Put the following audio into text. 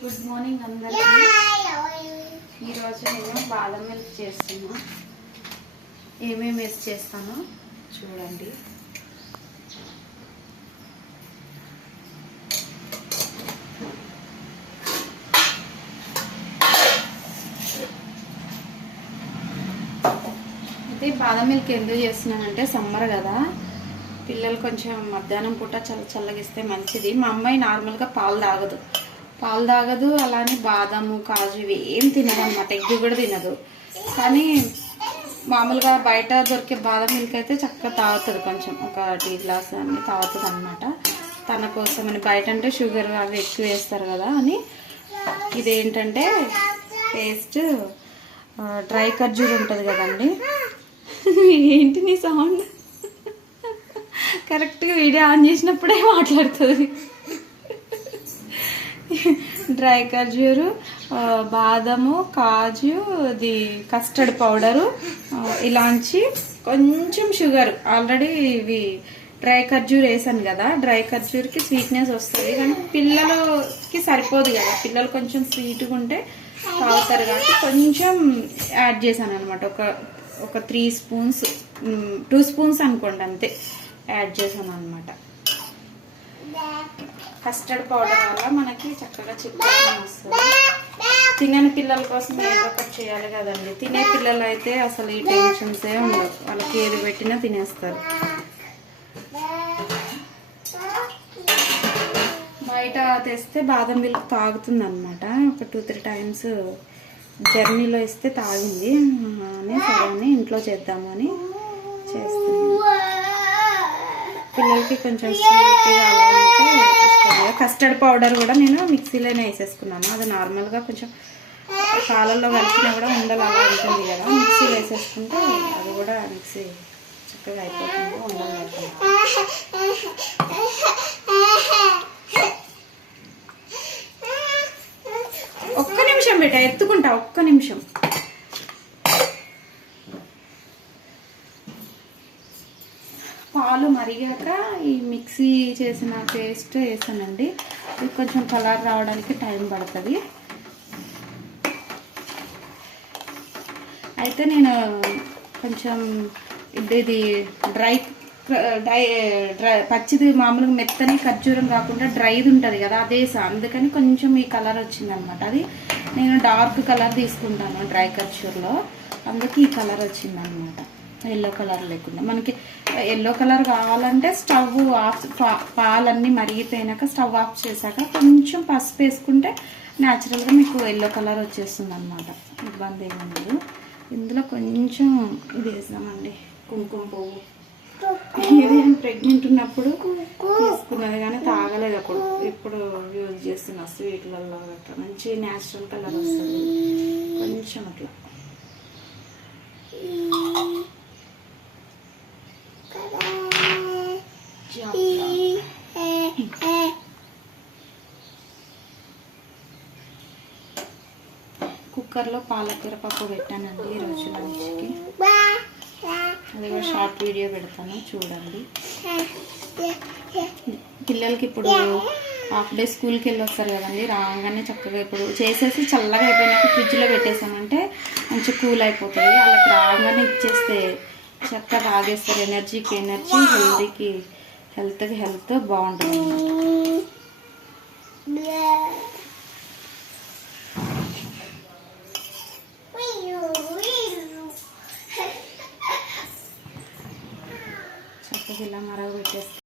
Good morning అందరికీ. ఈరోజు నేను బాదం మిల్క్ చేస్తున్నా. ఏమేమి వేసి చేస్తానో చూడండి. అయితే బాదం మిల్క్ ఎందుకు చేస్తున్నానంటే సమ్మర్ కదా, పిల్లలు కొంచెం మధ్యాహ్నం పూట చల్లగిస్తే మంచిది. మా అమ్మాయి నార్మల్గా పాలు తాగదు, అలానే బాదము కాజు ఇవి ఏం తినదు అనమాట. ఎగ్ కూడా తినదు. కానీ మామూలుగా బయట దొరికే బాదం మిల్క్ అయితే చక్కగా తాగుతుంది. కొంచెం ఒక టీ గ్లాస్ అన్ని తాగుతుంది అనమాట. తన కోసం అని బయట అంటే షుగర్ అవి ఎక్కువ వేస్తారు కదా అని ఇదేంటంటే పేస్ట్ డ్రై ఖర్జూర్ ఉంటుంది కదండి. ఏంటి నీ సౌండ్? కరెక్ట్గా వీడియో ఆన్ చేసినప్పుడే మాట్లాడుతుంది. డ్రై ఖర్జూరు, బాదము, కాజు, ఇది కస్టర్డ్ పౌడరు, ఇలాంచి కొంచెం షుగర్. ఆల్రెడీ ఇవి డ్రై ఖర్జూర్ వేసాను కదా, డ్రై ఖర్జూర్కి స్వీట్నెస్ వస్తుంది కానీ పిల్లలకి సరిపోదు కదా. పిల్లలు కొంచెం స్వీట్గా ఉంటే తాగుతారు కాబట్టి కొంచెం యాడ్ చేశాను అనమాట. ఒక 3 స్పూన్స్ 2 స్పూన్స్ అనుకోండి అంతే యాడ్ చేశాను అనమాట. కస్టర్డ్ పౌడర్ వల్ల మనకి చక్కగా చిక్కగా వస్తుంది. తినని పిల్లల కోసం ఏదో ఒకటి చేయాలి కదండి. తినే పిల్లలు అయితే అసలు ఈ టెన్షన్సే ఉండవు. వాళ్ళకి ఏది పెట్టినా తినేస్తారు. బయట తెస్తే బాదం మిల్క్ తాగుతుంది అనమాట. ఒక 2-3 టైమ్స్ జర్నీలో ఇస్తే తాగింది అని సరే అని ఇంట్లో చేద్దామని చేస్తుంది. పిల్లలకి కొంచెం స్వీట్గా అలా ఉంటే ఇష్టంగా. కస్టర్డ్ పౌడర్ కూడా నేను మిక్సీలోనే వేసేసుకున్నాను. అది నార్మల్గా కొంచెం పాలల్లో కలిపినా కూడా ఉండలు అలా ఉంటుంది కదా, మిక్సీలో వేసేసుకుంటే అది కూడా మిక్సీ చక్కగా అయిపోతుంది. ఉండలు ఒక్క నిమిషం బేట, ఎత్తుకుంటా ఒక్క నిమిషం. పాలు మరిగాక ఈ మిక్సీ చేసిన పేస్ట్ వేసానండి. ఇది కొంచెం కలర్ రావడానికి టైం పడుతుంది. అయితే నేను కొంచెం ఇది డ్రై పచ్చిది మామూలుగా మెత్తని ఖర్జూరం కాకుండా డ్రైది ఉంటుంది కదా, అదేసా. అందుకని కొంచెం ఈ కలర్ వచ్చిందనమాట. అది నేను డార్క్ కలర్ తీసుకుంటాను డ్రై ఖర్జూర్లో, అందుకే ఈ కలర్ వచ్చిందనమాట. ఎల్లో కలర్ లేకుండా మనకి ఎల్లో కలర్ కావాలంటే స్టవ్ ఆఫ్, పాలన్నీ మరిగిపోయినాక స్టవ్ ఆఫ్ చేశాక కొంచెం పసుపు వేసుకుంటే న్యాచురల్గా మీకు ఎల్లో కలర్ వచ్చేస్తుంది అనమాట. ఇబ్బంది ఏమి ఉండదు. ఇందులో కొంచెం ఇది వేసామండి, కుంకుమ పువ్వు. ఇది నేను ప్రెగ్నెంట్ ఉన్నప్పుడు తీసుకున్నది కానీ తాగలేదు అప్పుడు. ఇప్పుడు యూజ్ చేస్తున్నా స్వీట్లలో అట్లా మంచి న్యాచురల్ కలర్ వస్తుంది. కొంచెం అట్లా కుక్కర్లో పాలకూర పప్పు పెట్టానండి ఈరోజు లంచ్కి. అది కూడా షార్ట్ వీడియో పెడతాను చూడండి. పిల్లలకి ఇప్పుడు హాఫ్ డే స్కూల్కి వెళ్ళి వస్తారు కదండి, రాగానే చక్కగా ఇప్పుడు చేసేసి చల్లగా అయిపోయినాక ఫ్రిడ్జ్లో పెట్టేసామంటే మంచి కూల్ అయిపోతుంది. వాళ్ళకి రాగానే ఇచ్చేస్తే చక్కగా తాగేస్తారు. ఎనర్జీకి ఎనర్జీ, హెల్త్కి హెల్త్ బాగుంటుంది అన్నమాట. చక్కగా ఇలా మరగబెట్టేస్తాం.